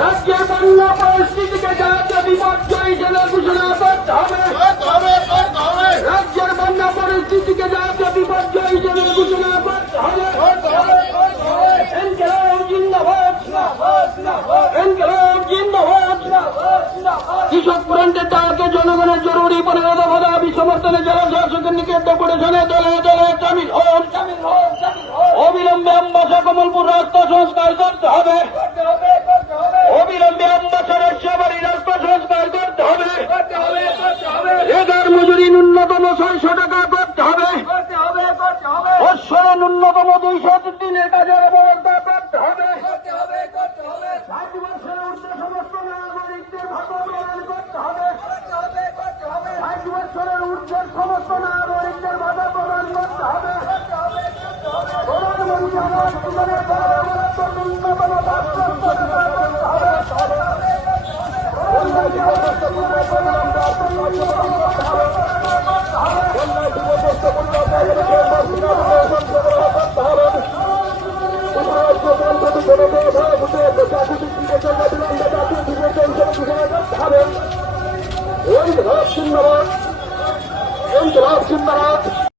राज्य बनना परिस्थिति के जाते जवान राज्य बन्ना परिस्थितिका जात जात विपक्षी কৃষক ফ্রন্টের ডাকে জনগণের জরুরি পনেরো দফা সমর্থনে জেলা শাসকের নিকেট পরিষদে দলে দলে সামিল হন অবিলম্বে আমবাসা কমলপুর রাস্তা সংস্কার করতে হবে। অবিলম্বে আমবাসারের সেবারি রাস্তা সংস্কার করতে হবে। এগার মজুরি ন্যূনতম ছয়শো টাকা করতে হবে। ন্যূনতম দুইশো দিনের কাজের ব্যবস্থা করতে হবে ষাট বছরের ঊর্ধ্বে সমস্ত নাগরিকদের ভাতা প্রদান করতে হবে ষাট বছরের ঊর্ধ্বে সমস্ত নাগরিকদের ভাতা প্রদান করতে হবে প্রধানমন্ত্রী আমার বাস্তব টাকা করতে হবে বাসিন্দারা